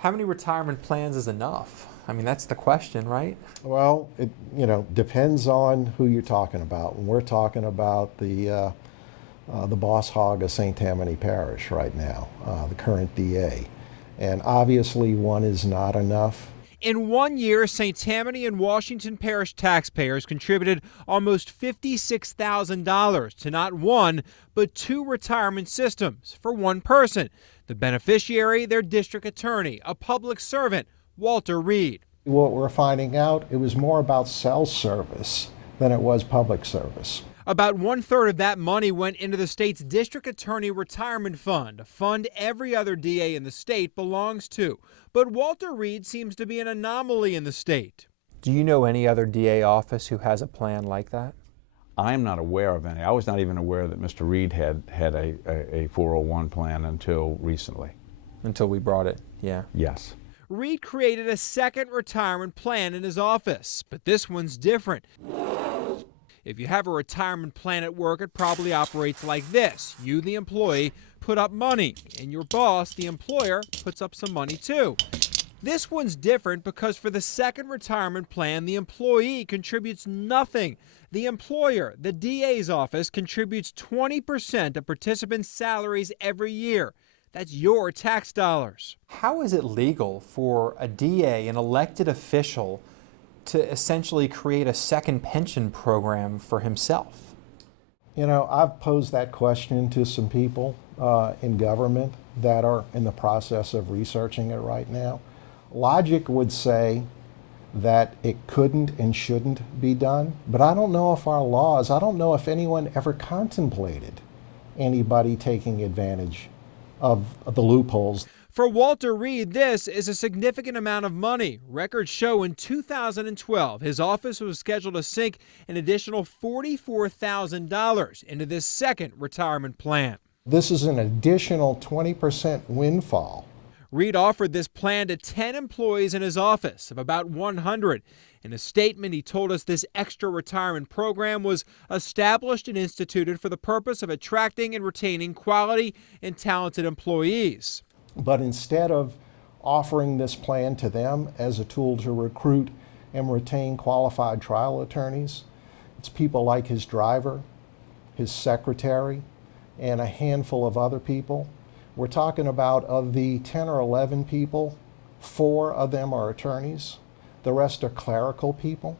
How many retirement plans is enough? I mean, that's the question, right? Well, it depends on who you're talking about. When we're talking about the boss hog of St. Tammany Parish right now, the current DA, and obviously one is not enough. In 1 year, St. Tammany and Washington Parish taxpayers contributed almost $56,000 to not one, but two retirement systems for one person. The beneficiary, their district attorney, a public servant, Walter Reed. What we're finding out, it was more about cell service than it was public service. About 1/3 of that money went into the state's district attorney retirement fund, a fund every other DA in the state belongs to. But Walter Reed seems to be an anomaly in the state. Do you know any other DA office who has a plan like that? I'm not aware of any. I was not even aware that Mr. Reed had a 401 plan until recently. Until we brought it, yeah. Yes. Reed created a second retirement plan in his office, but this one's different. If you have a retirement plan at work, it probably operates like this. You, the employee, put up money, and your boss, the employer, puts up some money too. This one's different because for the second retirement plan, the employee contributes nothing. The employer, the DA's office, contributes 20% of participants' salaries every year. That's your tax dollars. How is it legal for a DA, an elected official, to essentially create a second pension program for himself? I've posed that question to some people in government that are in the process of researching it right now. Logic would say that it couldn't and shouldn't be done, but I don't know I don't know if anyone ever contemplated anybody taking advantage of the loopholes. For Walter Reed, this is a significant amount of money. Records show in 2012, his office was scheduled to sink an additional $44,000 into this second retirement plan. This is an additional 20% windfall. Reed offered this plan to 10 employees in his office of about 100. In a statement, he told us this extra retirement program was established and instituted for the purpose of attracting and retaining quality and talented employees. But instead of offering this plan to them as a tool to recruit and retain qualified trial attorneys, it's people like his driver, his secretary, and a handful of other people. We're talking about, of the 10 or 11 people, 4 of them are attorneys. The rest are clerical people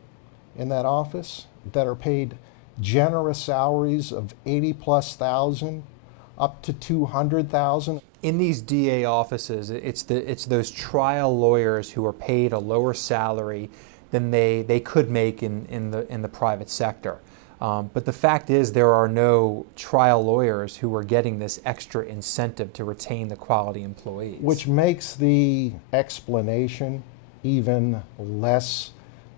in that office that are paid generous salaries of $80,000+ up to $200,000. In these DA offices, it's those trial lawyers who are paid a lower salary than they could make in the private sector. But the fact is, there are no trial lawyers who are getting this extra incentive to retain the quality employees. Which makes the explanation even less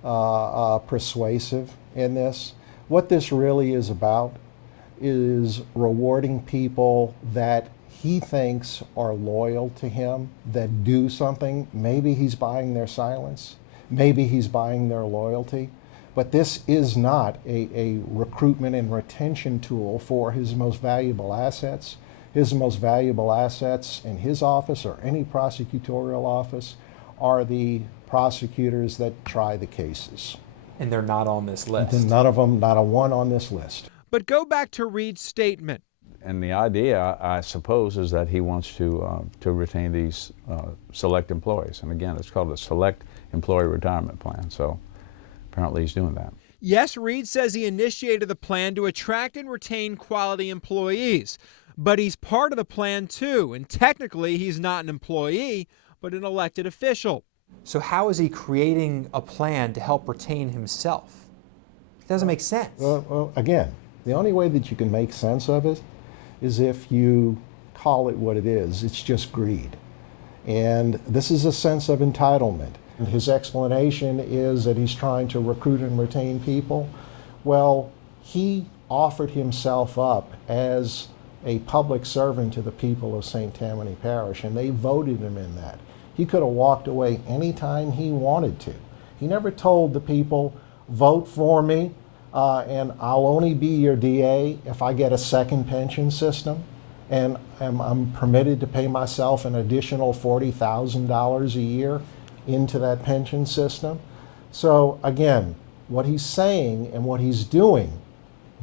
persuasive in this. What this really is about is rewarding people that he thinks are loyal to him, that do something. Maybe he's buying their silence, maybe he's buying their loyalty. But this is not a recruitment and retention tool for his most valuable assets. His most valuable assets in his office or any prosecutorial office are the prosecutors that try the cases. And they're not on this list. None of them, not a one on this list. But go back to Reed's statement. And the idea, I suppose, is that he wants to retain these select employees. And again, it's called a select employee retirement plan. So apparently he's doing that. Yes, Reed says he initiated the plan to attract and retain quality employees. But he's part of the plan too. And technically, he's not an employee, but an elected official. So how is he creating a plan to help retain himself? It doesn't make sense. Well, again, the only way that you can make sense of it is if you call it what it is. It's just greed. And this is a sense of entitlement. And his explanation is that he's trying to recruit and retain people. Well, he offered himself up as a public servant to the people of St. Tammany Parish, and they voted him in that. He could have walked away anytime he wanted to. He never told the people, vote for me, and I'll only be your DA if I get a second pension system. and I'm permitted to pay myself an additional $40,000 a year into that pension system. So again, what he's saying and what he's doing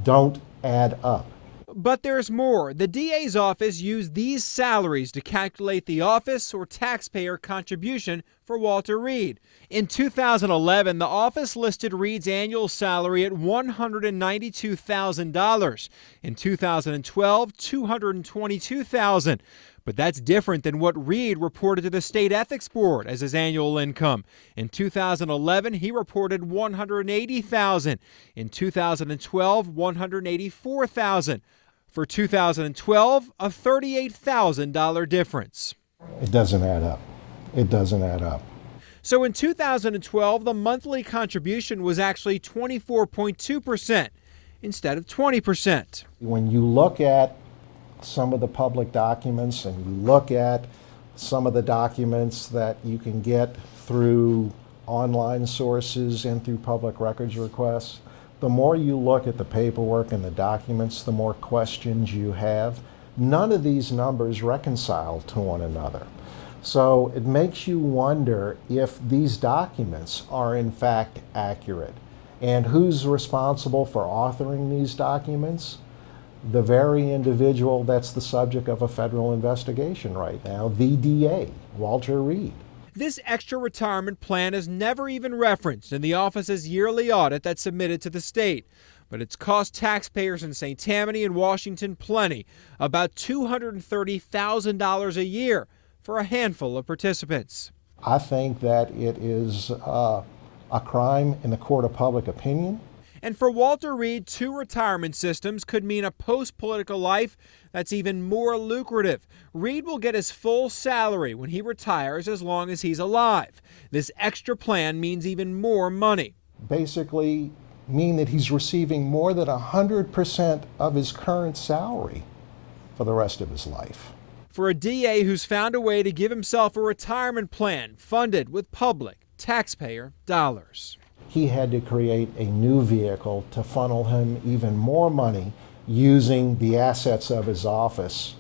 don't add up. But there's more. The DA's office used these salaries to calculate the office or taxpayer contribution for Walter Reed. In 2011, the office listed Reed's annual salary at $192,000. In 2012, $222,000. But that's different than what Reed reported to the State Ethics Board as his annual income. In 2011, he reported $180,000. In 2012, $184,000. For 2012, a $38,000 difference. It doesn't add up. It doesn't add up. So in 2012, the monthly contribution was actually 24.2% instead of 20%. When you look at some of the public documents and you look at some of the documents that you can get through online sources and through public records requests, the more you look at the paperwork and the documents, the more questions you have. None of these numbers reconcile to one another. So it makes you wonder if these documents are in fact accurate. And who's responsible for authoring these documents? The very individual that's the subject of a federal investigation right now, the DA, Walter Reed. This extra retirement plan is never even referenced in the office's yearly audit that's submitted to the state. But it's cost taxpayers in St. Tammany and Washington plenty, about $230,000 a year for a handful of participants. I think that it is a crime in the court of public opinion. And for Walter Reed, 2 retirement systems could mean a post-political life that's even more lucrative. Reed will get his full salary when he retires as long as he's alive. This extra plan means even more money. Basically mean that he's receiving more than 100% of his current salary for the rest of his life. For a DA who's found a way to give himself a retirement plan funded with public taxpayer dollars. He had to create a new vehicle to funnel him even more money using the assets of his office.